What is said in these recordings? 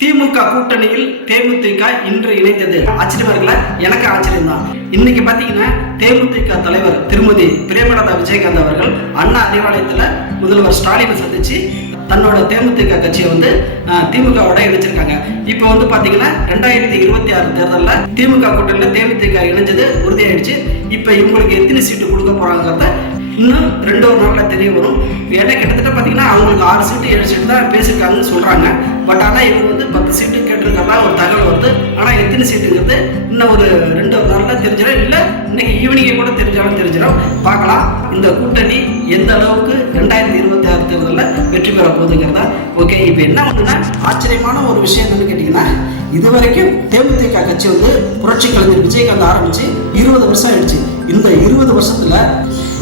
திமுக கூட்டணியில் தேமுதிக இன்று இணைந்தது ஆச்சரியமா இருக்குல்ல? எனக்கு ஆச்சரியம் தான். இன்னைக்கு பாத்தீங்கன்னா தேமுதிக தலைவர் திருமதி பிரேமலதா விஜயகாந்த் அவர்கள் அண்ணா அறிவாலயத்துல முதல்வர் ஸ்டாலினை சந்திச்சு தன்னோட தேமுதிக கட்சியை திமுகவோட இணைச்சிருக்காங்க. இப்போ பாத்தீங்கன்னா 2026 தேர்தலில் திமுக கூட்டணியில் தேமுதிக இணைஞ்சது உறுதியாயிடுச்சு. இப்போ இவங்களுக்கு எத்தனை சீட்டு கொடுக்க போறாங்கிறத இன்னும் 2 நாளில் தெரிய வரும். ஏன்னா கிட்டத்தட்ட பார்த்தீங்கன்னா அவங்களுக்கு 6 சீட்டு 7 சீட்டு தான் பேசியிருக்காங்கன்னு சொல்கிறாங்க. பட் ஆனால் இவங்க 10 சீட்டு கேட்டிருக்கிறதா ஒரு தகவல் வருது. ஆனால் எத்தனை சீட்டுங்கிறது இன்னும் ஒரு 2 நாளில் தெரிஞ்சிடும், இல்லை இன்னைக்கு ஈவினிங்கே கூட தெரிஞ்சிடும். பார்க்கலாம் இந்த கூட்டணி எந்த அளவுக்கு 2026 தேர்தலில் வெற்றி பெற போகுதுங்கிறதா. ஓகே, இப்போ என்ன ஒன்றுனா ஆச்சரியமான ஒரு விஷயம் என்னன்னு கேட்டிங்கன்னா, இதுவரைக்கும் தேமுதிக கட்சி புரட்சி கலைஞர் விஜயகாந்த் ஆரம்பிச்சு 20 வருஷம் ஆயிடுச்சு. இந்த 20 வருஷத்துல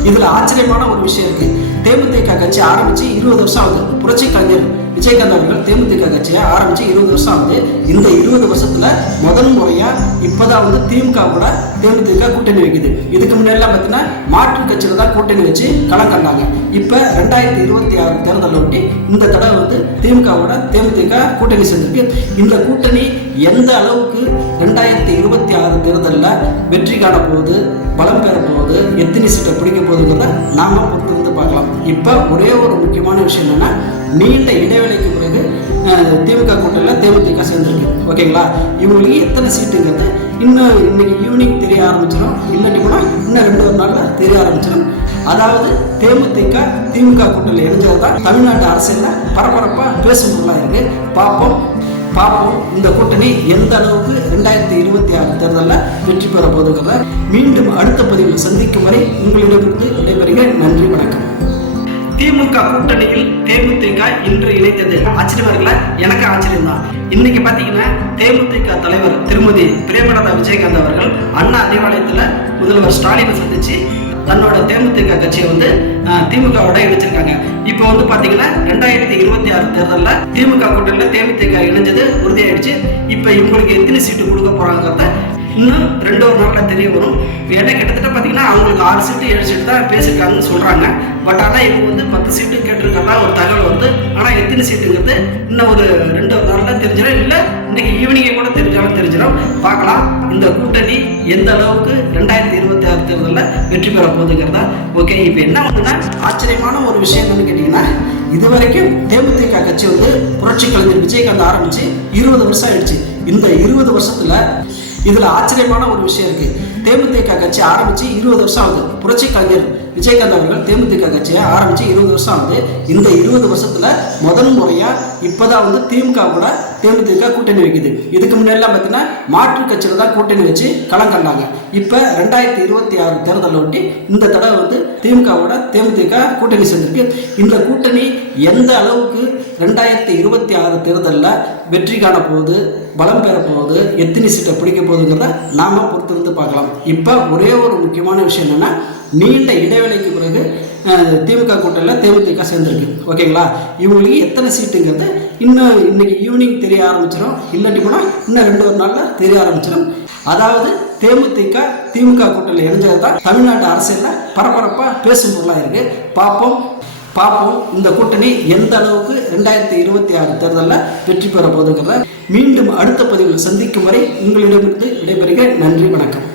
இதுல ஆச்சரியமான ஒரு விஷயம் இருக்கு. தேமுதிக கட்சி ஆரம்பிச்சு 20 வருஷம் ஆகுது. புரட்சி கலைஞர் விஜயகாந்த் அவர்கள் தேமுதிக கட்சியை ஆரம்பிச்சு 20 வருஷம் ஆகுது. இந்த 20 வருஷத்துல முதல் முறையா இப்பதான் திமுக கூட தேமுதிக கூட்டணி வைக்குது. இதுக்கு முன்னாடி பார்த்தீங்கன்னா மாற்று கட்சியில தான் கூட்டணி வச்சு களம் கண்டாங்க. இப்ப 2026 தேர்தலை ஒட்டி இந்த தடவை திமுகவோட தேமுதிக கூட்டணி செஞ்சிருக்கு. இந்த கூட்டணி எந்த அளவுக்கு 2026 தேர்தலில் வெற்றி காண போகுது, பலம் பெற போகுது, எத்தனை சீட்டை பிடிக்க போகுதுங்கிறத நாம பொறுத்து பார்க்கலாம். இப்ப ஒரே ஒரு முக்கியமான விஷயம் என்னன்னா, நீண்ட இடைவெளிக்கு பிறகு திமுக கூட்டணியில் தேமுதிக சேர்ந்திருக்கு. ஓகேங்களா? இவங்களுக்கு எத்தனை சீட்டுங்கிறது இன்னும் இன்னைக்கு ஈவினிங் தெரிய ஆரம்பிச்சிடும், இல்லாட்டி கூட இன்னும் 2 நாள்ல தெரிய ஆரம்பிச்சிடும். அதாவது தேமுதிக திமுக கூட்டணியில் இணைஞ்சது தான் தமிழ்நாட்டு அரசியலில் பரபரப்பா பேசும் பொருளாக இருக்கு. பார்ப்போம் இந்த கூட்டணி எந்த அளவுக்கு 2026 தேர்தலில் வெற்றி பெற போதுங்கிறத மீண்டும் அடுத்த பதிவில் சந்திக்கும் வரை உங்களிடமிருந்து விடைபெறுகிறேன். நன்றி, வணக்கம். திமுக கூட்டணியில் தேமுதிக இன்று இணைந்தது ஆச்சரியமா இருக்குல்ல? எனக்கு ஆச்சரியம் தான். இன்னைக்கு பாத்தீங்கன்னா தேமுதிக தலைவர் திருமதி பிரேமலதா விஜயகாந்த் அவர்கள் அண்ணா அறிவாலயத்துல முதல்வர் ஸ்டாலினை சந்திச்சு தன்னோட தேமுதிக கட்சியை திமுகவோட இணைச்சிருக்காங்க. இப்போ பாத்தீங்கன்னா 2026 தேர்தலில் திமுக கூட்டணியில் தேமுதிக இணைஞ்சது உறுதியாயிடுச்சு. இப்போ இவங்களுக்கு எத்தனை சீட்டு கொடுக்க போறாங்கிறத இன்னும் 2 நாளில் தெரிய வரும். ஏன்னா கிட்டத்தட்ட பார்த்தீங்கன்னா அவங்களுக்கு 6 சீட்டு 7 சீட்டு தான் பேசியிருக்காங்கன்னு சொல்கிறாங்க. பட் ஆனால் இவங்க 10 சீட்டு கேட்டிருக்கிறதா ஒரு தகவல் வருது. ஆனால் எத்தனை சீட்டுங்கிறது இன்னும் ஒரு 2 நாளில் தெரிஞ்சிடும், இல்லை இன்னைக்கு ஈவினிங்கே கூட தெரிஞ்சிடும். பார்க்கலாம் இந்த கூட்டணி எந்த அளவுக்கு 2026 தேர்தலில் வெற்றி பெற போகுதுங்கிறதா. ஓகே, இப்போ என்ன ஒன்றுனா ஆச்சரியமான ஒரு விஷயம் என்னன்னு கேட்டிங்கன்னா, இதுவரைக்கும் தேமுதிக கட்சி புரட்சி கலைஞர் விஜயகாந்த் ஆரம்பிச்சு 20 வருஷம் ஆயிடுச்சு. இந்த 20 வருஷத்துல இதுல ஆச்சரியமான ஒரு விஷயம் இருக்கு. தேமுதிக கட்சி ஆரம்பிச்சு 20 வருஷம் ஆகுது. புரட்சி கலைஞர் விஜயகாந்த் அவர்கள் தேமுதிக கட்சியை ஆரம்பிச்சு 20 வருஷம் ஆகுது. இந்த 20 வருஷத்துல முதல் முறையா இப்பதான் திமுக கூட தேமுதிக கூட்டணி வைக்குது. இதுக்கு முன்னாடி பார்த்தீங்கன்னா மாற்று கட்சியில தான் கூட்டணி வச்சு களம் கண்டாங்க. இப்ப 2026 தேர்தலை ஒட்டி இந்த தடவை திமுகவோட தேமுதிக கூட்டணி செஞ்சிருக்கு. இந்த கூட்டணி எந்த அளவுக்கு 2026 தேர்தலில் வெற்றி காண போகுது, பலம் பெற போகுது, எத்தனை சீட்டை பிடிக்க போகுதுங்கிறத நாம பொறுத்திருந்து பார்க்கலாம். இப்போ ஒரே ஒரு முக்கியமான விஷயம் என்னன்னா, நீண்ட இடைவெளிக்கு பிறகு திமுக கூட்டணியில் தேமுதிக சேர்ந்திருக்கு. ஓகேங்களா? இவங்களுக்கு எத்தனை சீட்டுங்கிறது இன்னும் இன்னைக்கு ஈவினிங் தெரிய ஆரம்பிச்சிடும், இல்லாட்டி கூட இன்னும் 2 நாளில் தெரிய ஆரம்பிச்சிடும். அதாவது தேமுதிக திமுக கூட்டணியில் இணைஞ்சது தான் தமிழ்நாட்டு அரசியலில் பரபரப்பா பேசும் பொருளாக இருக்கு. பார்ப்போம் இந்த கூட்டணி எந்த அளவுக்கு 2026 தேர்தலில் வெற்றி பெற போகுதுங்கிறத மீண்டும் அடுத்த பதிவில் சந்திக்கும் வரை உங்களிடமிருந்து விடைபெறுகிறேன். நன்றி, வணக்கம்.